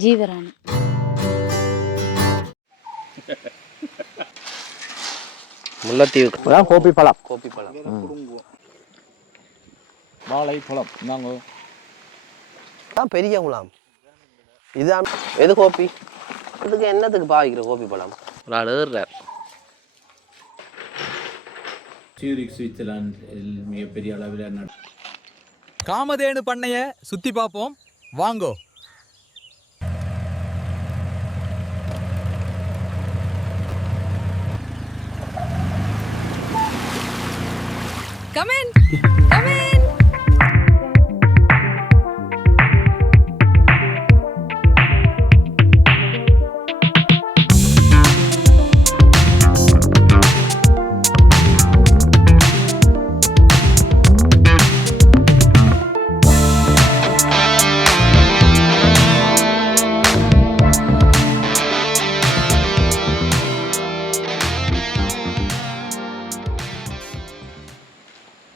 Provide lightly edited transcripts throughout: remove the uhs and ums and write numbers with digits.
ஜீவராணி. முல்லைத்தீவு அதான் கோபி பழம். கோபி பழம். வாழைப்பழம் நாங்கள் தான் பெரிய குலாம். இதுதான் எது கோபி? அதுக்கு என்னத்துக்கு பாவிக்கிற கோபி பழம்? ஒரு ஆள் ஏறுறார். சூரிக் சுவிட்சர்லாந்தில் மிகப்பெரிய அளவில் காமதேனு பண்ணைய சுத்தி பார்ப்போம் வாங்கோ. Come in. Come in.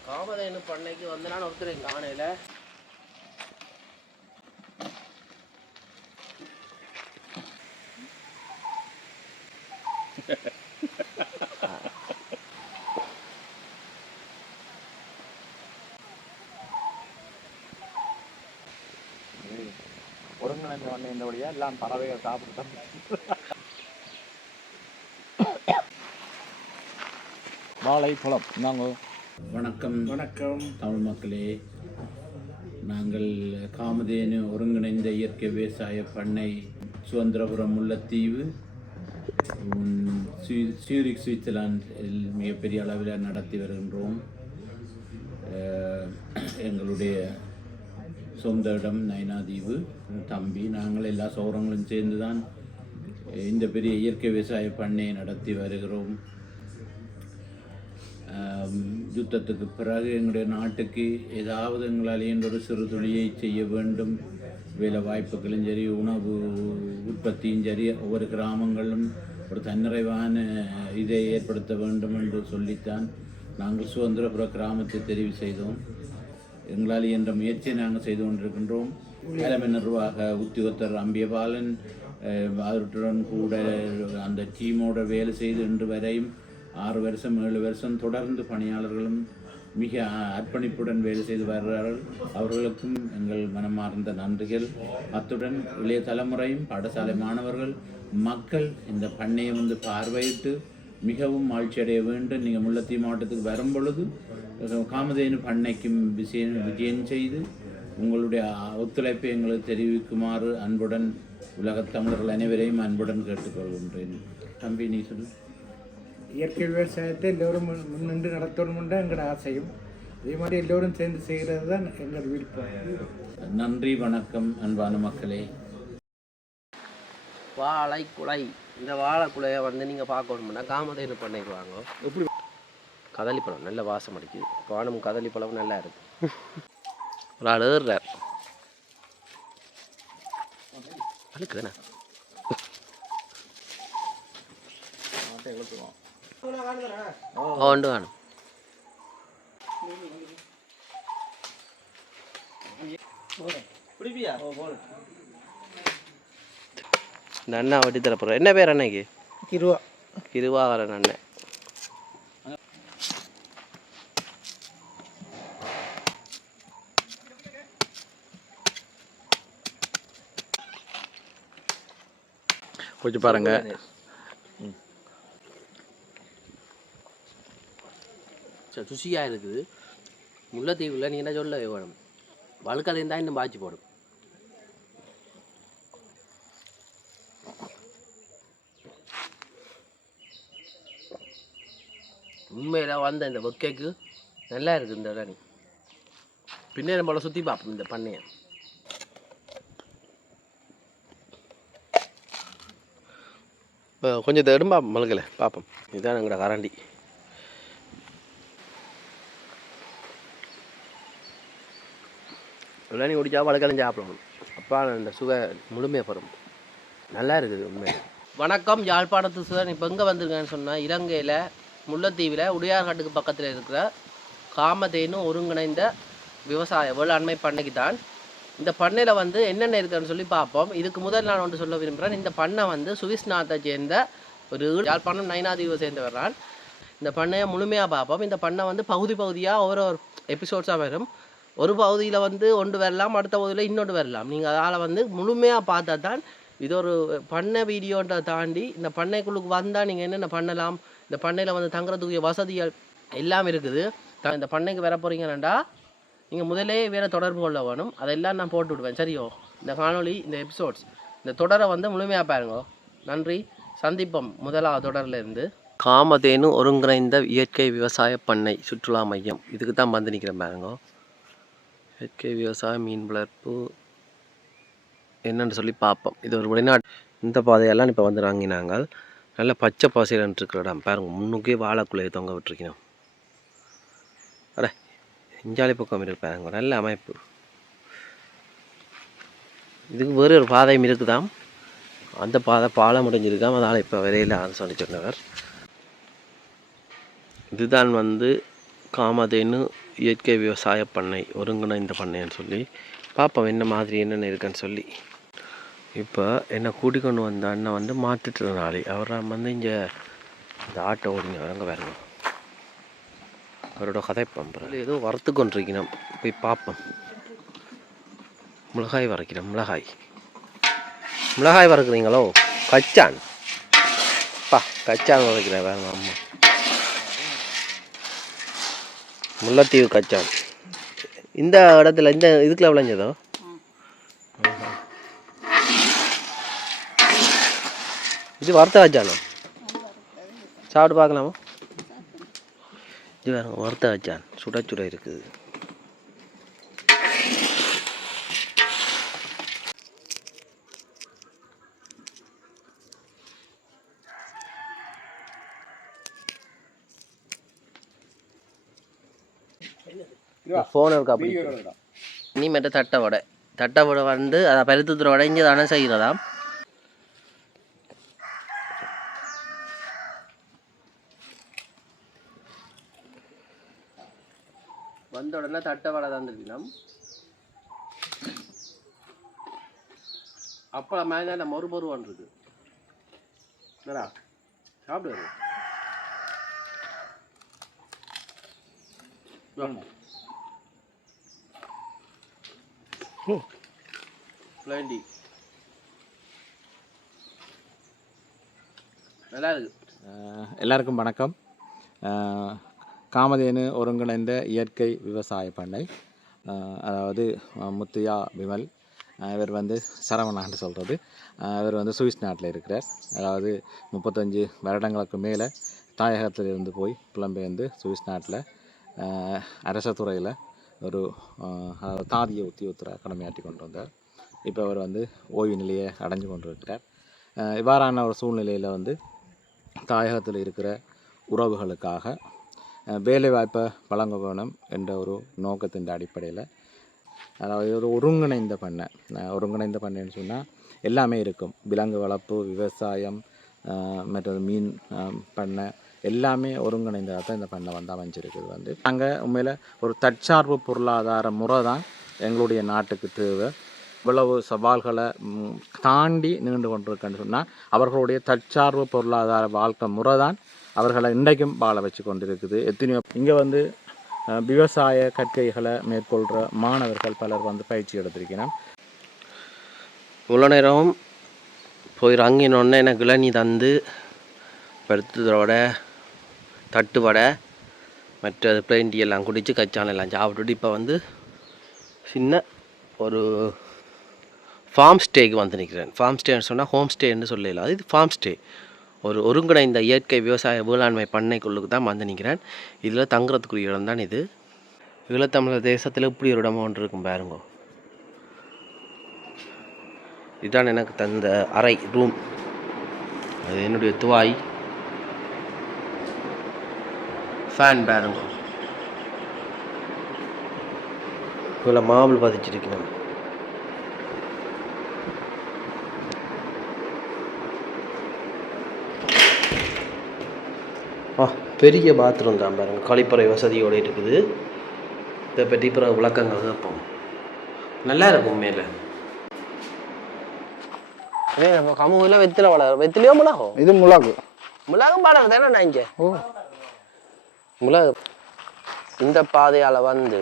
Kamadhenu பண்ணைக்கு வந்து நான் ஒருத்தர் காணையில ஒருங்கிணைந்த வண்ண இந்த வழியா எல்லாம் பறவைகள் சாப்பிட்டு வாழைப்பழம் நாங்கள். வணக்கம் தமிழ் மக்களே. நாங்கள் காமதேனு ஒருங்கிணைந்த இயற்கை விவசாய பண்ணை சுதந்திரபுரம் முல்லைத்தீவு சூரிக் சுவிட்சர்லாந்தில் மிகப்பெரிய அளவில் நடத்தி வருகின்றோம். எங்களுடைய சொந்த இடம் நைனாதீவு. தம்பி நாங்கள் எல்லா சௌரங்களும் சேர்ந்து தான் இந்த பெரிய இயற்கை விவசாய பண்ணையை நடத்தி வருகிறோம். யுத்தத்துக்கு பிறகு எங்களுடைய நாட்டுக்கு ஏதாவது எங்களால் ஒரு சிறு துளியை செய்ய வேண்டும். வேலை வாய்ப்புகளும் சரி, உணவு உற்பத்தியும் சரி, ஒவ்வொரு கிராமங்களும் ஒரு தன்னிறைவான இதை ஏற்படுத்த வேண்டும் என்று சொல்லித்தான் நாங்கள் சுதந்திரபுர கிராமத்தை தெரிவு செய்தோம். எங்களால் என்ற முயற்சியை நாங்கள் செய்து கொண்டிருக்கின்றோம். தலைமை நிர்வாக உத்தியோகத்தர் அம்பியபாலன் அவருடன் கூட அந்த டீமோட வேலை செய்து இன்று வரையும் 6 வருஷம் 7 வருஷம் தொடர்ந்து பணியாளர்களும் மிக அர்ப்பணிப்புடன் வேலை செய்து வருகிறார்கள். அவர்களுக்கும் எங்கள் மனமார்ந்த நன்றிகள். அத்துடன் இளைய தலைமுறையும் பாடசாலை மாணவர்கள் மக்கள் இந்த பண்ணையை பார்வையிட்டு மிகவும் மகிழ்ச்சியடைய வேண்டும். நீங்கள் முல்லைத்தீவு மாவட்டத்துக்கு வரும் பொழுது காமதேனு பண்ணைக்கும் விஜயம் செய்து உங்களுடைய ஒத்துழைப்பை எங்களுக்கு தெரிவிக்குமாறு அன்புடன் உலகத் தமிழர்கள் அனைவரையும் அன்புடன் கேட்டுக்கொள்கின்றேன். தம்பி நீ சொல்லு. இயற்கை விவசாயத்தை எல்லோரும் முன்னின்று நடத்தணும்னு எங்களோட ஆசையும், இதே மாதிரி எல்லோரும் சேர்ந்து செய்கிறது தான் எங்கள் விருப்பம். நன்றி, வணக்கம் அன்பான மக்களே. வாழைக்குலை. இந்த வாழைக்குலையை நீங்கள் பார்க்கணும்னா காமதேனு பண்ணைக்கு வாங்க. எப்படி கதளிப்பழம் நல்ல வாசம் அடிக்குது. பானம் கதளிப்பழம் நல்லா இருக்கு. ஒரு ஆள் ஏறுறார். அழுக்குதானே உண்டு வேணும். இந்த அண்ணா வட்டி தரப்போற. என்ன பேர் அன்னைக்கு? கிருவாகரன் அண்ணன். கொஞ்சம் பாருங்க. ருசியாக இருக்குது. முல்லைத்தீவில் நீ என்ன சொல்ல வேணும், வழுக்கதையும் தான் இன்னும் பாய்ச்சி போடும். உண்மையில் வந்த இந்த வெக்கைக்கு நல்லா இருக்குது இந்த இளநீ. பின்னே நம்மளை சுற்றி பார்ப்போம் இந்த பண்ணையை. கொஞ்சம் தேடும் மழுக்கலை பார்ப்போம். இதுதான் எங்களோட கரண்டி. இளநீ குடிச்சா வழுக்கலையும் சாப்பிடணும். அப்பா இந்த சுவை முழுமையாக பெறும். நல்லா இருக்குது உண்மையாக. வணக்கம், யாழ்ப்பாணத்து சுதன். இப்போ எங்கே வந்திருக்கேன்னு சொன்னால், இலங்கையில் முல்லைத்தீவில் உடையார்காட்டுக்கு பக்கத்தில் இருக்கிற காமதேனு ஒருங்கிணைந்த விவசாய வேளாண்மை பண்ணைக்கு தான் இந்த பண்ணையில் வந்து என்னென்ன இருக்குன்னு சொல்லி பார்ப்போம். இதுக்கு முதல் நான் ஒன்று சொல்ல விரும்புகிறேன். இந்த பண்ணை வந்து சுவிஸ் நாட்டை சேர்ந்த ஒரு யாழ்ப்பாணம் நைனாதீவை சேர்ந்தவர்தான். இந்த பண்ணையை முழுமையாக பார்ப்போம். இந்த பண்ணை வந்து பகுதியாக ஒரு எபிசோட்ஸாக வரும். ஒரு பகுதியில் வந்து ஒன்று வரலாம், அடுத்த பகுதியில் இன்னொன்று வரலாம். நீங்கள் அதால் வந்து முழுமையாக பார்த்தா தான் இது ஒரு பண்ணை வீடியோன்றதை தாண்டி இந்த பண்ணைக்குள்ளுக்கு வந்தால் நீங்கள் என்னென்ன பண்ணலாம், இந்த பண்ணையில் வந்து தங்குறதுக்குரிய வசதிகள் எல்லாம் இருக்குது. இந்த பண்ணைக்கு வர போகிறீங்கன்னா நீங்கள் முதலே வேறு தொடர்பு கொள்ள வேணும். அதெல்லாம் நான் போட்டு விடுவேன். சரியோ? இந்த காணொளி, இந்த எபிசோட்ஸ், இந்த தொடரை வந்து முழுமையாக பாருங்க. நன்றி. சந்திப்போம் முதலாவது தொடரிலிருந்து. காமதேனு ஒருங்கிணைந்த இயற்கை விவசாய பண்ணை சுற்றுலா மையம், இதுக்கு தான் வந்து நிற்கிறேன் பாருங்க. இயற்கை விவசாய மீன் வளர்ப்பு என்னன்னு சொல்லி பார்ப்போம். இது ஒரு வெளிநாட்டு. இந்த பாதையெல்லாம் இப்போ வந்து வாங்கினாங்க. நல்ல பச்சை பாசையில் இருக்கிற இடம் பாருங்க. முன்னுக்கே வாழைக்குள்ளையை தொங்க விட்டுருக்கணும். அட இஞ்சாலி பக்கம் இருக்கு பாருங்க. நல்ல அமைப்பு. இதுக்கு வேறு ஒரு பாதையும் இருக்குதாம். அந்த பாதை பாலம் முடிஞ்சிருக்காம, அதனால் இப்போ விரையில் சொல்லி சொன்னவர். இதுதான் வந்து காமதேனு இயற்கை விவசாய பண்ணை ஒருங்கிணைந்த பண்ணைன்னு சொல்லி பார்ப்போம் என்ன மாதிரி என்னென்ன இருக்குன்னு சொல்லி. இப்போ என்னை கூட்டிக் கொண்டு வந்த அண்ணன் வந்து மாற்றுத்திறனாளி. அவரை வந்து இங்கே இந்த ஆட்டோ ஓடிங்க அங்கே வரங்க. அவரோட கதை பம்புற ஏதோ வறுத்து கொண்டிருக்கணும். போய் பார்ப்போம். மிளகாய் வரைக்கிறோம். மிளகாய் வறுக்குறீங்களோ? கச்சான் கச்சான் வரைக்கிறேன் வேறு. அம்மா முல்லைத்தீவு கச்சான். இந்த இடத்துல இந்த இதுக்குள்ள விளைஞ்சதோ? இது வறுத்த கச்சானோ? சாப்பிட்டு பார்க்கலாமா? இது வேறு வறுத்த கச்சான். சுட இருக்குது. ஃபோன் இருக்கா? அப்படி இனிமேட்டு தட்டை வடை வந்து அதை பருத்துத்துற வடைஞ்சி தானே செய்கிறதாம். வந்த உடனே தட்டை வடை தந்துருக்கலாம். அப்பளம் மேலே நம்ம மொறுவான் இருக்கு. சாப்பிடுவாரு. பிளாண்டி நல்லா இருக்கு. எல்லாருக்கும் வணக்கம். காமதேனு ஒருங்கிணைந்த இயற்கை விவசாய பண்ணை, அதாவது முத்தையா விமல், இவர் வந்து சரவணான்னு சொல்கிறது. இவர் வந்து சுவிஸ் நாட்டில் இருக்கிறார். அதாவது 35 வருடங்களுக்கு மேலே தாயகத்திலிருந்து போய் புலம்பெயர்ந்து சுவிஸ் நாட்டில் அரச துறையில் ஒரு தாதிய உத்தியோகத்தில் கடமையாற்றி கொண்டு வந்தார். இப்போ அவர் வந்து ஓய்வு நிலையை அடைஞ்சு கொண்டிருக்கிறார். இவ்வாறான ஒரு சூழ்நிலையில் வந்து தாயகத்தில் இருக்கிற உறவுகளுக்காக வேலைவாய்ப்பை வழங்க வேணும் என்ற ஒரு நோக்கத்தின் அடிப்படையில், அதாவது ஒரு ஒருங்கிணைந்த பண்ணைன்னு சொன்னால் எல்லாமே இருக்கும். விலங்கு வளர்ப்பு, விவசாயம், மற்றது மீன் பண்ணை எல்லாமே ஒருங்கிணைந்ததாக தான் இந்த பண்ணை வந்து அமைஞ்சிருக்குது. வந்து நாங்கள் உண்மையில் ஒரு தற்சார்பு பொருளாதார முறை தான் எங்களுடைய நாட்டுக்கு தேவை. இவ்வளவு சவால்களை தாண்டி நீண்டு கொண்டிருக்குன்னு சொன்னால் அவர்களுடைய தற்சார்பு பொருளாதார வாழ்க்கை முறை தான் அவர்களை இன்றைக்கும் வாழ வச்சு கொண்டிருக்குது. எத்தனையோ இங்கே வந்து விவசாய கற்கைகளை மேற்கொள்கிற மாணவர்கள் பலர் வந்து பயிற்சி எடுத்திருக்கிறேன். இவ்வளோ நேரம் போய் ரங்கினோடனே எனக்கு இளநீ தந்து பருத்ததோட தட்டு வடை மற்றது பிளேன் டீ எல்லாம் குடித்து கச்சான் எல்லாம் சாப்பிட்டுட்டு இப்போ வந்து சின்ன ஒரு ஃபார்ம் ஸ்டேக்கு வந்து நிற்கிறேன். ஃபார்ம் ஸ்டேன்னு சொன்னால் ஹோம் ஸ்டேன்னு சொல்லலாம். இது ஃபார்ம் ஸ்டே, ஒரு ஒருங்கிணைந்த இயற்கை விவசாய வேளாண்மை பண்ணைக்குள்ளுக்கு தான் வந்து நிற்கிறேன். இதில் தங்குறதுக்குரிய இடம் தான் இது. ஈழத்தமிழர் தேசத்தில் இப்படி ஒரு இடமா ஒன்று இருக்கும் பாருங்க. இதுதான் எனக்கு தந்த அறை, ரூம். அது என்னுடைய துவாய். ஃபேன் பாருங்க. இவ்வளோ மாவுள் பதிச்சிருக்கணும். பெரிய பாத்ரூம் தான் பாருங்கள். கழிப்பறை வசதியோடு இருக்குது. இதை பற்றி பிறகு விளக்கங்கள் கேட்போம். நல்லா இருக்கும் மேலே. இதே நம்ம கமுகுல வெத்தில வளரும். வெத்திலையோ மிளகோ? இது மிளகு. மிளகும் பாடம் தானே நான் இங்கே. ஓ மிளகு. இந்த பாதையால் வந்து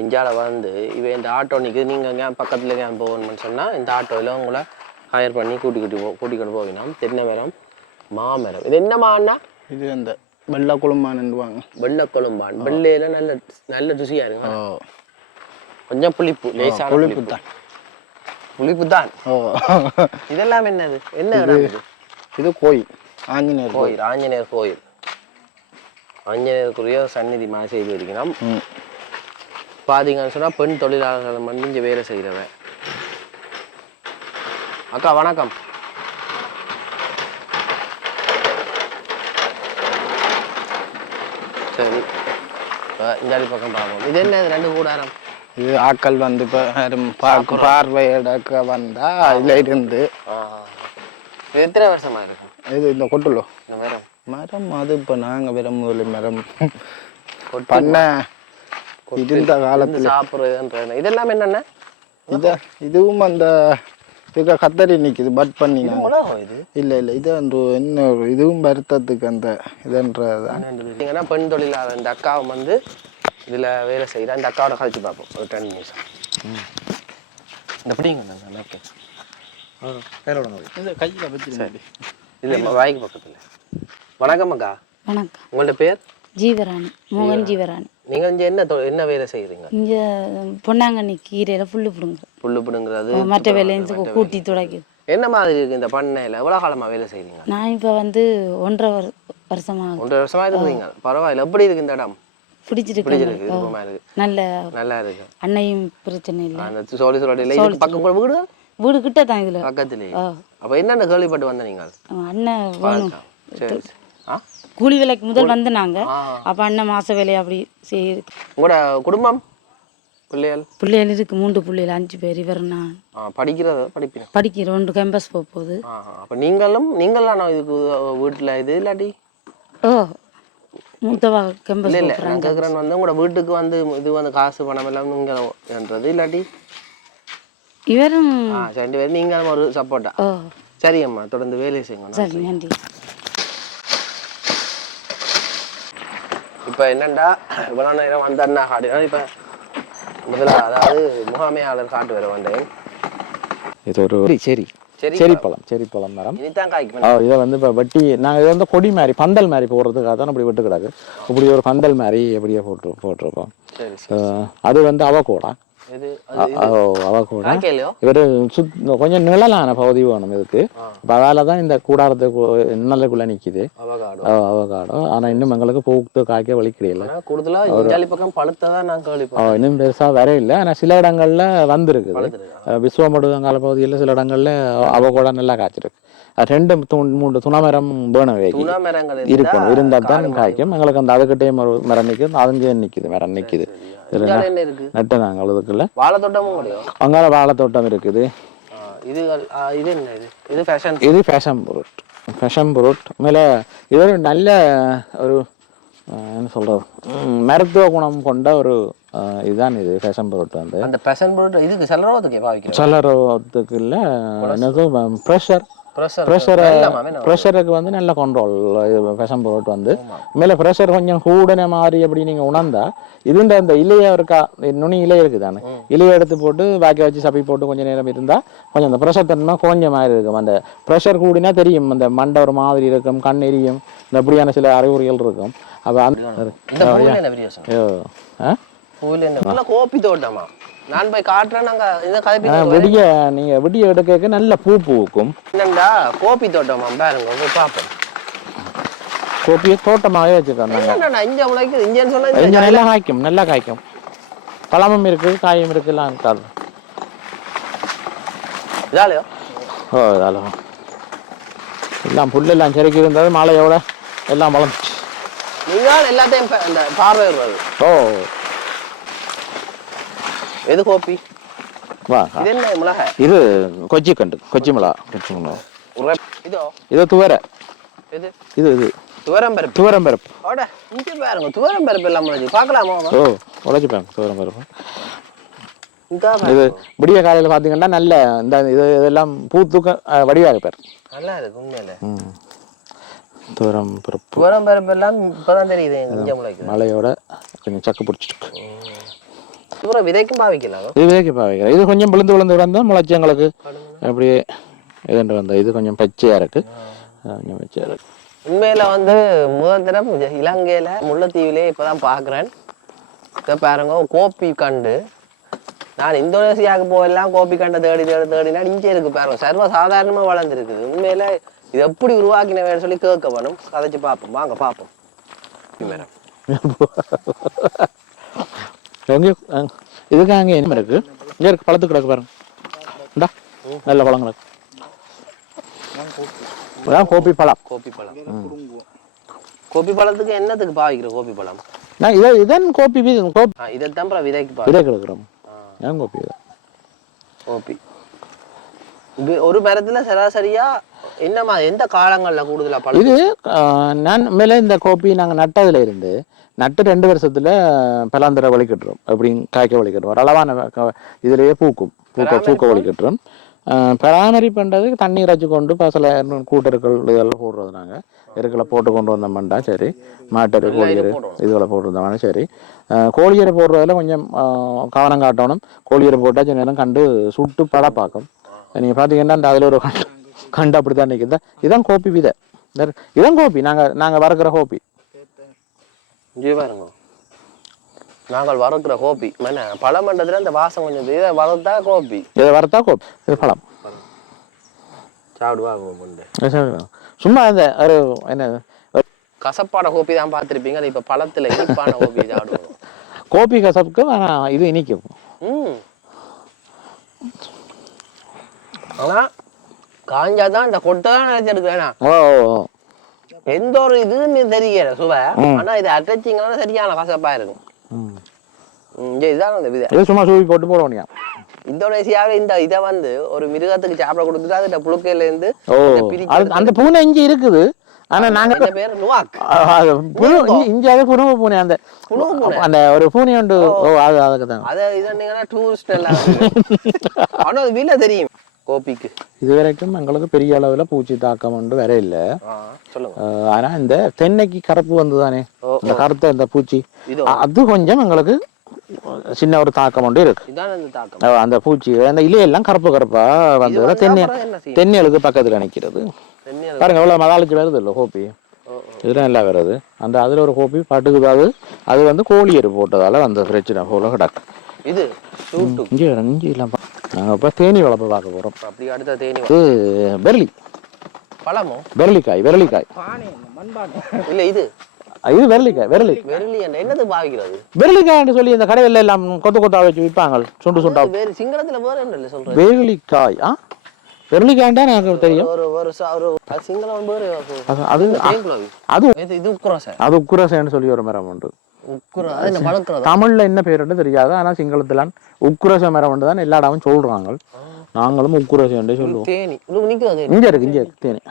இஞ்சால வந்து இவன் இந்த ஆட்டோ நிற்குது. நீங்கள் பக்கத்தில் போகணும்னு சொன்னால் இந்த ஆட்டோவில் உங்களை ஹயர் பண்ணி கூட்டிக்கிட்டு போகணும். தென்னை மரம், மாமரம். இது என்ன மான்னா? இது அந்த வெள்ளை கொழும்பான்வாங்க. வெள்ளை கொழும்பான். வெள்ளையில நல்ல நல்ல ருசியாக இருக்குங்க. கொஞ்சம் புளிப்பு, லேசான புளிப்பு தான். புளிப்பு தான். இதெல்லாம் என்னது? என்ன இது கோயில், ஆஞ்சநேயர் கோயில். ஆஞ்சநேயர் கோயில். ஆஞ்சநேயருக்குரிய சந்நிதி மாதிரி செய்து வைக்கணும். பார்த்தீங்கன்னு சொன்னால் பெண் தொழிலாளர்கள் மட்டும் இங்கே வேலை செய்கிறவன். அக்கா வணக்கம். சரி, இந்த பக்கம் பார்ப்போம். இது என்ன ரெண்டு கூடாரம்? இது ஆக்கள் வந்து இப்போ பார்வையிடக்க வந்தா இதுல இருந்து. இது எத்தனை வருஷமா இருக்கு இது? இந்த கொட்டுலோ மரம். மரம் அது இப்போ நாங்கள் வெறும் முதல் மரம் பண்ண இருந்த காலத்தில் சாப்பிட்றது. இதெல்லாம் என்னென்ன? இதுவும் அந்த இதுக்கு கத்தரி நிற்கிது பட் பண்ணி. இது இல்லை இல்லை, இது அந்த என்ன இதுவும் வருத்தத்துக்கு அந்த இதுன்றதுன்னா பெண் தொழிலாளர். இந்த அக்காவும் வந்து இதில் வேலை செய்கிறேன். இந்த அக்காவோட கழிச்சு பார்ப்போம் ஒரு 10 நிமிஷம். இந்த பிடிங்க இது கையில் வச்சு. சரி, இல்லை வாய்க்கு பக்கத்தில். வணக்கம் அக்கா. வணக்கம். உங்களோட பேர்? ஜீவராணி, மோகன் ஜீவராணி. நீங்கள் இங்கே என்ன வேலை செய்கிறீங்க? இங்கே பொன்னாங்கண்ணி கீரையில் புல்லு பிடுங்குறோம். புல்லு பிடுங்குறது, மற்ற வேலையை கூட்டி துடைக்குது. என்ன மாதிரி இருக்குது இந்த பண்ணையில்? எவ்வளோ காலமாக வேலை செய்கிறீங்க? நான் இப்போ வந்து 1.5 வருஷமாக. 1.5 வருஷமாக இருக்கிறீங்க. பரவாயில்ல. எப்படி இருக்கு இந்த இடம்? பிடிச்சிருக்கு. நல்ல நல்லா இருக்கு. அன்னையும் பிரச்சனை இல்லை. அந்த சோழி இல்லை. பக்கம் வீடு வீடு கிட்ட தான் இதில் பக்கத்துலேயே. அப்போ என்னென்ன கேள்விப்பட்டு வந்த நீங்கள்? அண்ணன் வேணும். சரி. கூலி வேலைக்கு முதல் வந்து நாங்கள் அப்போ அண்ணன் மாத வேலையை அப்படி செய்ய. உங்களோட குடும்பம் பிள்ளைகள் இருக்கு. 3 பிள்ளைகள், 5 பேர். இவர் நான் படிக்கிறேன். 2 கேம்பஸ் போகுது. அப்போ நீங்களாம் இதுக்கு வீட்டில் இது இல்லாட்டி? ஓ மூத்தவா கேம்பஸ் இல்லை நான் கேட்குறேன் வந்து உங்களோட வீட்டுக்கு வந்து இது வந்து காசு பணம் எல்லாம் நீங்கள்ன்றது இல்லாட்டி? இவரும் 2 பேர். நீங்கள் ஒரு சப்போர்ட்டா? சரி அம்மா, தொடர்ந்து வேலை செய்யுங்க. சரி, நன்றி. இப்போ என்னண்டா இவ்வளோ நேரம் வந்தா காட்டினா இப்போ முதல்ல அதாவது முகாமையாளர் காட்டு வர வந்தேன். இது ஒரு செரிப்பழம் மரம். இனிதான் காய்க்கும். இதை வந்து இப்போ வெட்டி நாங்கள் இதை வந்து கொடி மாதிரி பந்தல் மாதிரி போடுறதுக்காக தான் அப்படி விட்டு கிடாது. இப்படி ஒரு பந்தல் மாதிரி எப்படியே போட்டிருக்கோம். அது வந்து அவகோடா. இவர் கொஞ்சம் நிழலான பகுதி வேணும் இதுக்கு. இப்போ அதால தான் இந்த கூடாரத்துக்கு நிழலுக்குள்ள நிற்கிது அவகாடோ. ஆனால் இன்னும் எங்களுக்கு பூத்து காய்க்க வலிக்கிறீங்கள. இன்னும் பெருசாக வர இல்லை. ஆனால் சில இடங்கள்ல வந்துருக்குது. விஸ்வமடுங்கால பகுதியில் சில இடங்கள்ல அவகோடா நல்லா காய்ச்சிருக்கு. 2-3 துணமரம் வேணும் இருக்கணும். இருந்தால் தான் காய்க்கும். எங்களுக்கு அந்த அதுக்கிட்டே மரம் நிற்குது. அதுங்கே நிற்குது மரம் நிற்குது. நட்டு நாங்கள் இதுக்குள்ள அங்கால வாழைத்தோட்டம் இருக்குது. இது ஃபேஷன் பொருட். மேலே இது ஒரு நல்ல ஒரு என்ன சொல்றது மருத்துவ குணம் கொண்ட ஒரு இதுதான் இது ஃபேஷன் பொருட். வந்து அந்த ஃபேஷன் பொருட் இதுக்கு சலரோத்துக்கு இல்லை என்னது ப்ரெஷருக்கு வந்து நல்ல கண்ட்ரோல் ஃபேஷன் பொருட் வந்து. மேலே ப்ரெஷர் கொஞ்சம் கூடன மாதிரி அப்படி நீங்கள் உணர்ந்தா இதுண்ட அந்த இலையை இருக்கா நுனி இலை இருக்குது தானே, இலையை எடுத்து போட்டு வாக்கி வச்சு சப்பி போட்டு கொஞ்சம் நேரம் இருந்தால் கொஞ்சம் அந்த ப்ரெஷர் தன்மை கொஞ்சம் மாதிரி இருக்கும். அந்த ப்ரெஷர் கூடினா தெரியும் அந்த மண்டை ஒரு மாதிரி இருக்கும், கண் எரியும், இந்த அப்படியான சில அறிகுறிகள் இருக்கும். அப்போ அந்த கோப்பி தோட்டமா நான் போய் காட்டுறேன். விடிய எடுக்க நல்ல பூ பூக்கும். என்னண்டா கோப்பி தோட்டமா பாருங்க, போய் பார்ப்போம். கோப்பியை தோட்டமாகவே வச்சுருக்காங்க. இங்க நல்லா காய்க்கும். பழமும் இருக்கு, காயும் இருக்கு. எல்லாம் எல்லாம் புல்லெல்லாம் செருக்கி இருந்தது. மாலையோட எல்லாம் வளர்ந்துச்சு. நீங்கள் எல்லாத்தையும் பார்வை. எது கோப்பி? இது என்ன மிளகா? இது கொச்சி மிளகா. இது துவரை. இது துவரம் பருப்பு. துவரம் பருப்பு எல்லாம் பார்க்கலாமா? உழைச்சி பாருங்க. துவரம் பருப்பு இது விடிய காலையில் பார்த்தீங்கன்னா நல்ல இந்த இதெல்லாம் பூத்துக்க வடிவாக பேர் நல்லா இருக்கு உண்மையில. தூரம் பிறப்பு தூரம் பரப்பெல்லாம் இப்பதான் தெரியுது இங்க முளைக்குது. மழையோட கொஞ்சம் சக்கு பிடிச்சிருக்கு. தூரம் விதைக்கும் பாவிக்கலாம். இது விதைக்கு பாவிக்கலாம். இது கொஞ்சம் விழுந்து வந்தால் முளைச்சி எங்களுக்கு அப்படியே இதுண்டு வந்தா இது கொஞ்சம் பச்சையாக இருக்கு. கொஞ்சம் பச்சையாக இருக்கு. உண்மையில வந்து முதல் தரம் இலங்கையில முல்லைத்தீவிலே இப்பதான் பாக்குறேன். பாருங்க கோப்பி கண்டு. நான் இந்தோனேசியாவுக்கு போயெல்லாம் கோப்பி கண்டை தேடினா இங்கே இருக்கு பாருங்க. சர்வ சாதாரணமா வளர்ந்துருக்குது. உண்மையில இது எப்படி உருவாக்கினவேன்னு சொல்லி கேட்க வேணும். கதைச்சு பார்ப்போம். வாங்க பார்ப்போம். இதுக்கு அங்கே என்ன இருக்கு? இங்கே இருக்கு பழத்து கிடக்கு பாருங்க. நல்ல பழம் கிடக்கு. கோப்பி பழம். கோப்பி பழம். கோப்பி பழத்துக்கு என்னத்துக்கு பாவிக்கிற கோப்பி பழம்? நான் இதன் கோப்பி இதைத்தான் விதைக்கு விதை கிடக்குறோம். ஏன் கோப்பி தான் கோப்பி. ஒரு மரத்துல சராசரியா என்னமா எந்த காலங்கள்ல கூடுதலா பழம்? இது நான் மேலே இந்த கோப்பி நாங்கள் நட்டதுல இருந்து நட்டு 2 வருஷத்துல பலாந்தரை வலிக்கட்டுறோம். அப்படி காய்க்க வலிக்கட்டுறோம். ஒரு அளவான இதுலயே பூக்க வலிக்கட்டுறோம். பராமரிப்புன்றதுக்கு தண்ணீர் வச்சு கொண்டு பசல கூட்டருக்கள் இதெல்லாம் போடுறது. நாங்கள் எருக்களை போட்டு கொண்டு வந்தோம்னா சரி, மாட்டரு கோழியரு இதுகளை போட்டுருந்தோம்னா சரி. கோழியரை போடுறதுல கொஞ்சம் கவனம் காட்டணும். கோழியரை போட்டால் சில நேரம் கண்டு சுட்டு பழப்பாக்கும். நீங்கள் பார்த்தீங்கன்னா அந்த அதில் ஒரு கண்டு அப்படி தான் நிற்குது. இதான் கோப்பி விதை. இதான் கோப்பி நாங்கள் வறுக்கிற கோப்பி. பாருங்க நாங்கள் வறுக்கிற கோப்பி பழம் மண்டத்துல அந்த வாசம் கொஞ்சம் இதை வறுத்தா கோப்பி. இதை வறுத்தா கோப்பி. இது பழம் சாப்பிடுவாங்க. சும்மா அந்த ஒரு என்ன கசப்பான கோப்பி தான் பார்த்துருப்பீங்க. அது இப்ப பழத்துல இனிப்பான கோப்பி சாப்பிடுவோம். கோப்பி கசப்புக்கு ஆனால் இது இனிக்கும். ஆனா காஞ்சாதான் இந்த கொட்டை தான் நினைச்சிருக்கு. வேணாம் எந்த ஒரு இதுன்னு தெரியல சுவை. ஆனா இதை அரைச்சிங்கன்னா சரியான கசப்பா இருக்கும். இதுதான் அந்த விதை. சும்மா சூவி போட்டு போடுவோம். இந்தோனேசியாவில் இந்த இதை வந்து ஒரு மிருகத்துக்கு சாப்பிட கொடுத்துட்டு அது புழுக்கையில இருந்து அந்த பூனை இஞ்சி இருக்குது. ஆனா நாங்க பேர் நுவாக் இஞ்சாவே புழுவு பூனை. அந்த அந்த ஒரு பூனை உண்டு. அதுக்குதான் அதை இது டூரிஸ்ட் எல்லாம். ஆனா அது வீட்டுல தெரியும் கோப்பிக்கு. இது வரைக்கும் எங்களுக்கு பெரிய அளவுல பூச்சி தாக்கம் உண்டு வர இல்ல. ஆனா இந்த தென்னைக்கு கருப்பு வந்ததானே, இந்த கருத்த இந்த பூச்சி, அது கொஞ்சம் எங்களுக்கு சின்ன ஒரு தாக்கம் உண்டு இருக்கு. அந்த பூச்சி அந்த இலையெல்லாம் கருப்பா வந்தது தென்னைகளுக்கு பக்கத்துல நிக்கிறது. பாருங்க எவ்வளவு மகாலட்சி வருது இல்ல கோப்பி. இதெல்லாம் எல்லாம் வருது. அந்த அதுல ஒரு கோப்பி பட்டுக்குது. அது வந்து கோழியர் போட்டதால அந்த பிரச்சனை போல கிடக்கு. இது இஞ்சி எல்லாம் நாங்கள் இப்போ தேனி வளர்ப்பு பார்க்க போகிறோம். அப்படி அடுத்த தேனி இது பெர்லி பழமோ? வெரளிக்காய் இல்லை இது என்னது பாவிக்கிறது? வெரளிக்காய்ன்னு சொல்லி இந்த கடையில எல்லாம் கொத்தா வச்சு விற்பாங்க. சுண்டு சுண்டா சிங்களத்துல வேற என்ன சொல்றேன்? வெரளிக்காய். வெரளிக்காய்டா எனக்கு தெரியும். அது உக்குரசைன்னு சொல்லி ஒரு மரம் உண்டு. தமிழ்ல என்ன பேருன்னு தெரியாது. ஆனா சிங்களத்துல உக்குரச மரம் தான் எல்லா இடமும் சொல்றாங்க. நாங்களும் உக்குரசை சொல்லுவோம். இங்க இருக்கு தேனி.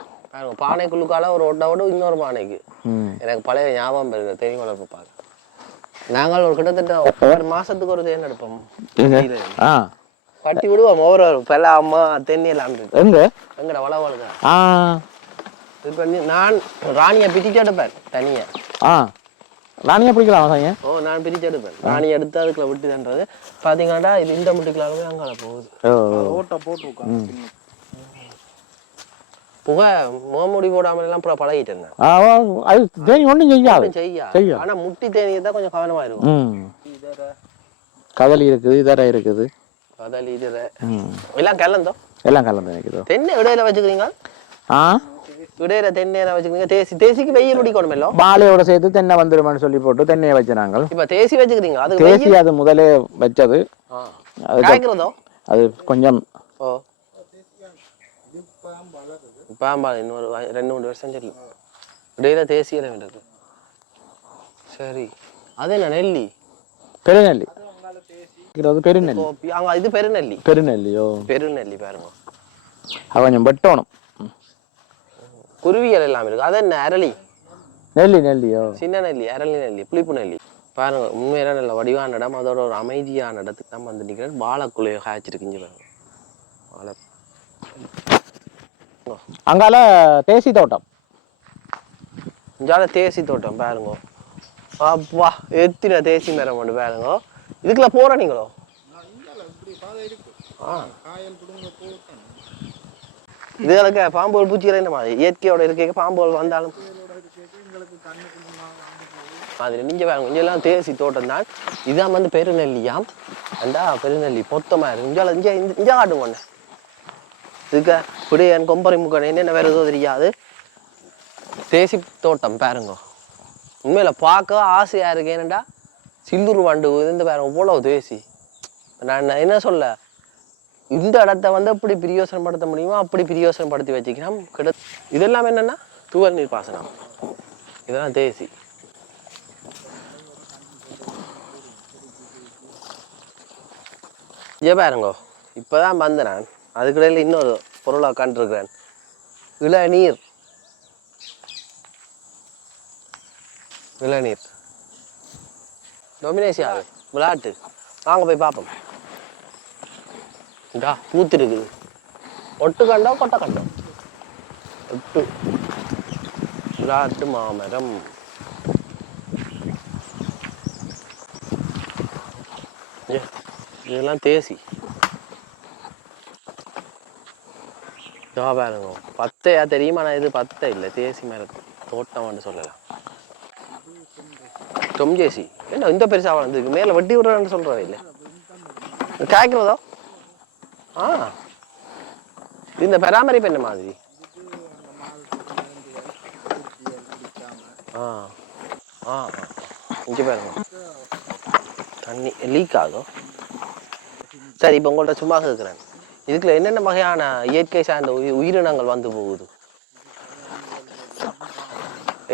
பானைக்குள்ளுக்கால ஒரு ஒட்டோட இன்னொரு பானைக்கு எனக்கு பழைய ஞாபகம் இருக்கு. தேனி வளர்ப்பு பார்க்க நாங்கள் ஒரு கிட்டத்தட்ட ஒரு மாசத்துக்கு ஒரு தேன் எடுப்போம். கட்டி விடுவோம். ஒவ்வொரு பெல அம்மா தென்னி எல்லாம் எங்கட வளவழுங்க. இப்ப நான் ராணியை பிரிச்சு எடுப்பேன் தனியா. ராணியா பிடிக்கலாம். நான் பிரிச்சு எடுப்பேன். ராணி எடுத்து அதுக்குள்ள விட்டுதுன்றது பாத்தீங்கன்னா இது இந்த முட்டுக்களாவே அங்கால போகுது. புகை மோமுடி போடாம எல்லாம் பழகிட்டு இருந்தேன். ஆனா முட்டி தேனியை தான் கொஞ்சம் கவனமா இருக்கும். கதலி இருக்குது, இதர இருக்குது. கதலி இதர எல்லாம் கலந்தோ நினைக்குதோ. தென்னை இடையில வச்சுக்கிறீங்க. இடையில தென்னை வச்சுக்கிறீங்க. தேசிக்கு வெயில் குடிக்கணும் இல்ல? வாழையோட சேர்த்து தென்னை வந்துருமான்னு சொல்லி போட்டு தென்னையை வச்சுனாங்க. இப்ப தேசி வச்சுக்கிறீங்க. அது தேசி அது முதலே வச்சது. அது கொஞ்சம் பாம்பால் இன்னொரு 2-3 வருஷம் சரி. இடையில தேசியில இருக்கு. சரி அது என்ன நெல்லி? பெருநெல்லி. பெருநெல்லி. இது பெருநெல்லி. பெருநெல்லியோ? பெருநெல்லி பாருங்க. கொஞ்சம் வெட்டணும். குருவியல் எல்லாம் இருக்கு. அது என்ன அரளி? நெல்லியோ? சின்ன நெல்லி, அரளி நெல்லி, புளிப்பு நெல்லி. பாருங்க உண்மையில நல்ல வடிவான இடம், அதோட ஒரு அமைதியான இடத்துக்கு தான் வந்து நிற்கிறேன். வாழைக்குள்ளையோ காய்ச்சிருக்குங்க பாருங்க. வாழை அங்கால தேசி தோட்டம், இங்கால தேசி தோட்டம் பாருங்க. அப்பா எத்தனை தேசி மரம் கொண்டு பாருங்க. இதுக்குள்ள போற நீங்களோ? இதுகளுக்கு பாம்போல் பூச்சிகள் என்ன மாதிரி இயற்கையோட இருக்க பாம்போல் வந்தாலும் மாதிரி நீங்க பாருங்க. இங்கெல்லாம் தேசி தோட்டம் தான். இதான் வந்து பெருநெல்லியாம். அண்டா பெருநெல்லி மொத்தமா இருக்கு. இங்கே காட்டுங்க ஒண்ணு. இதுக்கு இப்படி என் கொம்பரை முக்கணை என்ன வருதோ தெரியாது. தேசி தோட்டம் பாருங்க. உண்மையில பார்க்க ஆசையா இருக்கு. ஏனண்டா சில்லூர் வண்டு இந்த பாருங்க இவ்வளவு தேசி. நான் என்ன சொல்ல, இந்த இடத்த வந்து எப்படி பிரியோசனப்படுத்த முடியுமோ அப்படி பிரியோசனப்படுத்தி வச்சுக்கலாம். இதெல்லாம் என்னன்னா தூவல் நீர் பாசனம். இதெல்லாம் தேசி. ஏ பாருங்க, இப்பதான் வந்தேன் நான். அதுக்கிடையில் இன்னொரு பொருளை கண்டிருக்கிறேன். இளநீர். இளநீர் டொமினேசியா விளையாட்டு. வாங்க போய் பார்ப்போம். இதா பூத்து இருக்குது. ஒட்டு கண்டோ கொட்டை கண்டோ ஒட்டு. விளையாட்டு மாமரம். இதெல்லாம் தேசி. பாருங்க பத்தையா தெரியுமா? நான் இது பத்தை இல்லை, தேசி மரம் தோட்டம் சொல்லலாம். தொம்ஜேசி என்ன இந்த பெருசா வளர்ந்துருக்கு? மேல வெட்டி விடுறேன்னு சொல்றவே இல்லை. காய்க்கிறதோ? இந்த பராமரிப்பு என்ன மாதிரி? இங்க பாருங்க தண்ணி லீக் ஆகும். சரி, இப்போ உங்கள்கிட்ட சும்மா கேட்குறேன். இதுக்குள்ள என்னென்ன வகையான இயற்கை சார்ந்த உயிரினங்கள் வந்து போகுது?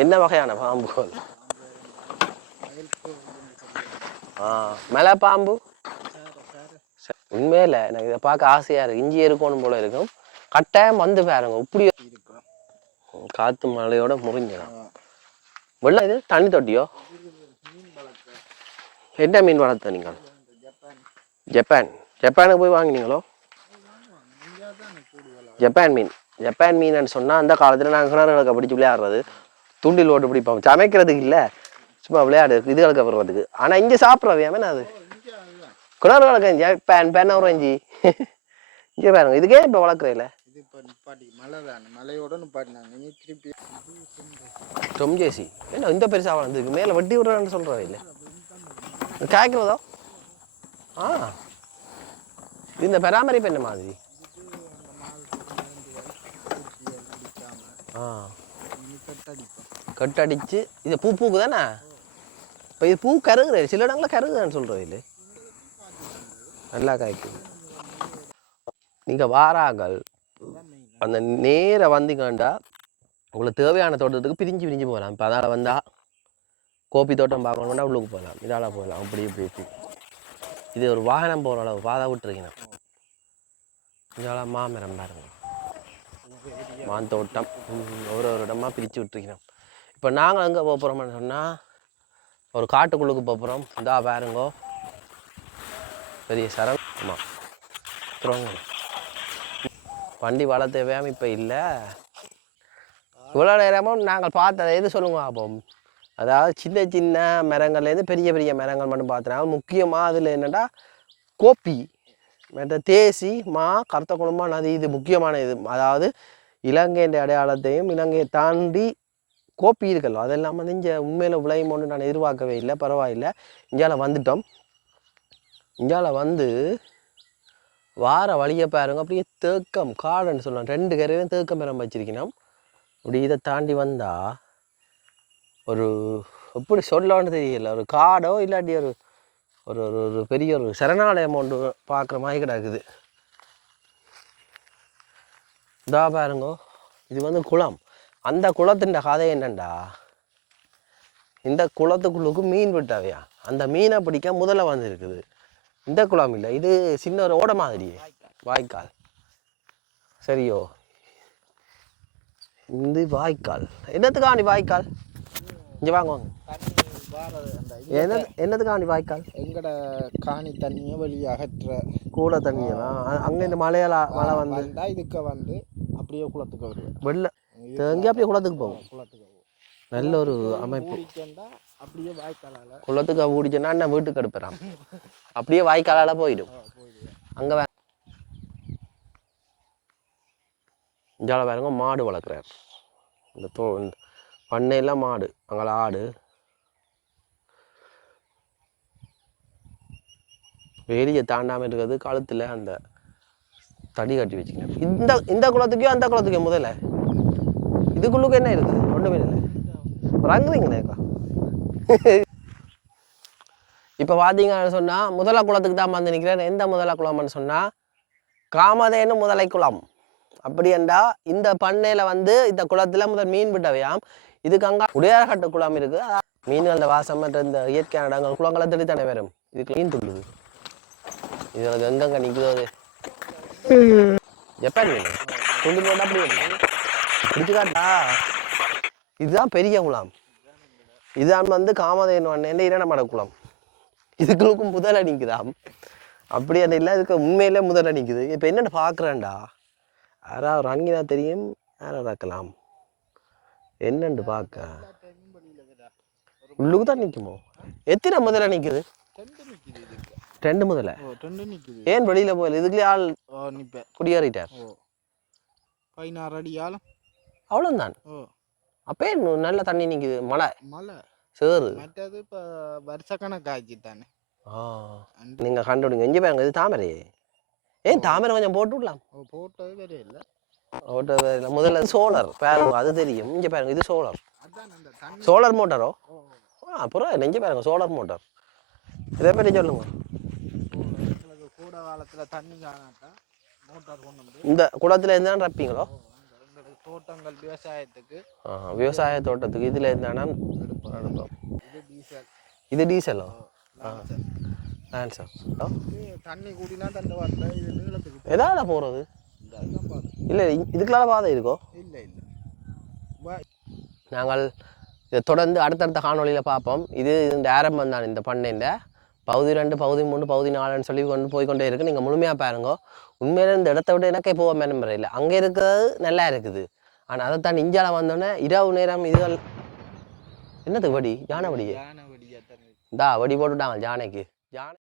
என்ன வகையான பாம்புகள்? மலை பாம்பு. உண்மையில எனக்கு இதை பார்க்க ஆசையா இருக்கு. இஞ்சி இருக்கணும் போல இருக்கும். கட்டாயம் வந்து பாருங்க. இப்படி காத்து மழையோட முறிஞ்சிடும். வெள்ளம் இது தண்ணி தொட்டியோ? என்ன மீன் வளர்த்த நீங்கள்? ஜப்பான். ஜப்பானுக்கு போய் வாங்கினீங்களோ? ஜப்பான் மீன். ஜப்பான் மீன் சொன்னா அந்த காலத்துல நாங்கள் கிணறுகளுக்கு பிடிச்சி விளையாடுறது. தூண்டில் ஓட்டு பிடிப்போம். சமைக்கிறதுக்கு இல்லை, சும்மா விளையாடு இதுகளுக்கு வர்றதுக்கு. ஆனா இங்க சாப்பிட்றவையாமே அது கிணறுகளுக்கு ஜப்பான் பெண்ணி இங்கே பாருங்க. இதுக்கே இப்போ வளர்க்குறேன். தொம்ஜேசி என்ன இந்த பெருசா வளர்ந்துருக்கு? மேலே வெட்டி விடுறான்னு சொல்றவே இல்லை. காய்க்கிறதோ? இந்த பராமரிப்பு என்ன மாதிரி? கட்டடிச்சு இது பூக்கு தானே? இப்போ இது பூ கருகுது. சில இடங்களில் கருகுதான்னு சொல்றது இல்லை. நல்லா காய்க்குது. நீங்கள் வாராங்கள் அந்த நேர வந்தீங்கண்டா உங்களுக்கு தேவையான தோட்டத்துக்கு பிரிஞ்சு போகலாம். இப்போ அதால் வந்தால் கோப்பி தோட்டம் பார்க்கணுன்னா உள்ளுக்கு போகலாம், இதால் போகலாம். அப்படி இப்படி இது ஒரு வாகனம் போகிற அளவு பாதை விட்டுருக்கணும். இதெல்லாம் மாமரம் பாருங்க, மாந்தோட்டம் ஒரு இடமா பிரித்து விட்டுருக்கணும். இப்போ நாங்கள் எங்கே போக போகிறோம்னு சொன்னால் ஒரு காட்டுக்குள்ளுக்கு போக போகிறோம். இந்தா பாருங்கோ பெரிய சரண். ஆமாம், வண்டி வள தேவையாமல் இப்போ இல்லை. இவ்வளோ நேரமும் நாங்கள் பார்த்ததை எது சொல்லுங்க பார்ப்போம். அதாவது சின்ன சின்ன மரங்கள்லேருந்து பெரிய பெரிய மரங்கள் மட்டும் பார்த்துனாங்க. முக்கியமாக அதில் என்னென்னா கோப்பி, மற்ற தேசி, மா, கருத்த குடும்பம் நதி, இது முக்கியமான இது. அதாவது இலங்கையின் அடையாளத்தையும் இலங்கையை தாண்டி கோப்பி இருக்கല്ലോ, அதெல்லாம் வந்து இங்கே உண்மையில் விளையும் ஒன்று நான் எதிர்பார்க்கவே இல்லை. பரவாயில்லை, இந்தியாவில் வந்துட்டோம். இந்தியாவில் வந்து வார வழியை பாருங்க, அப்படியே தேக்கம் காடுன்னு சொல்லலாம். 2 கரையிலும் தேக்கம் மரம் வச்சிருக்கணும். அப்படி இதை தாண்டி வந்தால் ஒரு எப்படி சொல்லலான்னு தெரியல, ஒரு காடோ இல்லாட்டி ஒரு ஒரு ஒரு பெரிய ஒரு சரணாலயம் ஒன்று பார்க்குற மாதிரி கிடக்குது. இதா பாருங்க, இது வந்து குளம். அந்த குளத்தின் கதை என்னண்டா, இந்த குளத்துக்குள்ளுக்கு மீன் விட்டாவையா, அந்த மீனை பிடிக்க முதல்ல வந்துருக்குது. இந்த குளம் இல்லை, இது சின்ன ஒரு ஓட மாதிரியே வாய்க்கால். சரியோ, இந்த வாய்க்கால் என்னத்துக்காண்டி வாய்க்கால்? இங்கே வாங்க வாங்க. என்னதுக்காண்டி வாய்க்கால் எங்கட காணி தண்ணியை வெளியே அகற்ற கூட தண்ணியெல்லாம் அங்கே இந்த மழை வந்து இதுக்கு வந்து அப்படியே குளத்துக்கு வருவேன் வெளில தேங்கி அப்படியே குளத்துக்கு போகும். குளத்துக்கு நல்ல ஒரு அமைப்பு. அப்படியே வாய்க்காலால் குளத்துக்கு ஊடிச்சோன்னா என்ன வீட்டுக்கு எடுப்புறான், அப்படியே வாய்க்காலால் போயிடும். அங்கே இஞ்சால பாருங்க மாடு வளர்க்குறார். இந்த பண்ணையெல்லாம் மாடு, அங்கே ஆடு. வேலியை தாண்டாமல் இருக்கிறது கழுத்தில் அந்த தடி கட்டி வச்சுக்கணும். இந்த குளத்துக்கோ அந்த குளத்துக்கோ முதல்ல இதுக்குள்ளுக்கு என்ன இருக்குது? ஒன்றுமே இல்லை. ரங்குறீங்களேக்கா. இப்போ பார்த்தீங்கன்னு சொன்னால் முதலை குளத்துக்கு தான் வந்து நிற்கிறேன். எந்த முதலை குளம்னு சொன்னால் காமதேனு முதலை குளம். அப்படி என்றா இந்த பண்ணையில் வந்து இந்த குளத்தில் முதல் மீன் விட்டவையாம். இதுக்கு அங்கே உடையார்கட்டு குளம் இருக்குது. மீன்கள் அந்த வாசம் மற்ற இந்த இயற்கையான இடங்கள் குளங்களை தேடி தானே வரும். இதுக்கு மீன் துள்ளுது. இதில் எங்கெங்க நிற்குது ஜப்பான் மீன் துண்டு போட்டு அப்படி பிடிச்சு காட்டா. இதுதான் பெரிய குளம். இதுதான் வந்து காமதேனு வண்ணேன் இரணமட குளம். இதுக்குள்ளுக்கும் முதல்ல நிற்குதாம். அப்படி அந்த இல்லை, இதுக்கு உண்மையிலே முதல்ல நிற்குது. இப்போ என்னென்னு பார்க்குறேன்டா, யாராவது ரங்கினா தெரியும், யாராவது பார்க்கலாம் என்னண்டு பார்க்க. உள்ளுக்கு தான் நிற்குமோ? எத்தனை முதல்ல நிற்குது? 2 முதல்ல. ஏன் வெளியில போகல? இதுக்குள்ளே ஆள் குடியேறிட்டார். 16 அடி ஆழம் அவ்வளோதான். அப்பே நல்ல தண்ணி நிற்குது. மழை சேரு மற்றது இப்போ வருஷக்கணக்காச்சு தானே. நீங்கள் கண்டுபிடிங்க. எங்கே பாருங்க, இது தாமரை. ஏன் தாமரை கொஞ்சம் போட்டு விடலாம். போட்டது வேற இல்லை. போட்டது இல்லை. முதல்ல சோலார் பாருங்க, அது தெரியும். இங்கே பாருங்க, இது சோலார். சோலார் மோட்டாரோ? அப்புறம் நெஞ்சு பாருங்க, சோலார் மோட்டார். இதை பற்றி சொல்லுங்க. கூட காலத்தில் தண்ணி காணாட்டா மோட்டார் கொண்டு வந்து இந்த குளத்தில் இருந்தாலும் ரப்பிங்களோ? தோட்டங்கள் விவசாயத்துக்கு, விவசாய தோட்டத்துக்கு இதில் இருந்தானா எடுப்போம். இது டீசலோ? ஆன்சர் தண்ணி கூடினா தண்ணி வரல. இது நீளத்துக்கு எதால போகிறது? இல்லை, இதுக்குள்ளால பாதை இருக்கோ? இல்லை. நாங்கள் இதை தொடர்ந்து அடுத்தடுத்த காணொலியில் பார்ப்போம். இது இந்த ஆரம்பம் தான். இந்த பண்ணையில் பகுதி 2, பகுதி 3, பகுதி 4ன்னு சொல்லி போய்கொண்டே இருக்குது. நீங்கள் முழுமையாக பாருங்க. உண்மையில இந்த இடத்த விட எனக்கே போக மேனம்புற இல்லை. அங்கே இருக்கிறது நல்லா இருக்குது. ஆனால் அதை தான் இஞ்சால வந்தோடனே இரவு நேரம் இதுகள் என்னது வடி? யானை வடியே? இந்தா வடி போட்டுட்டாங்க ஜானைக்கு. யானை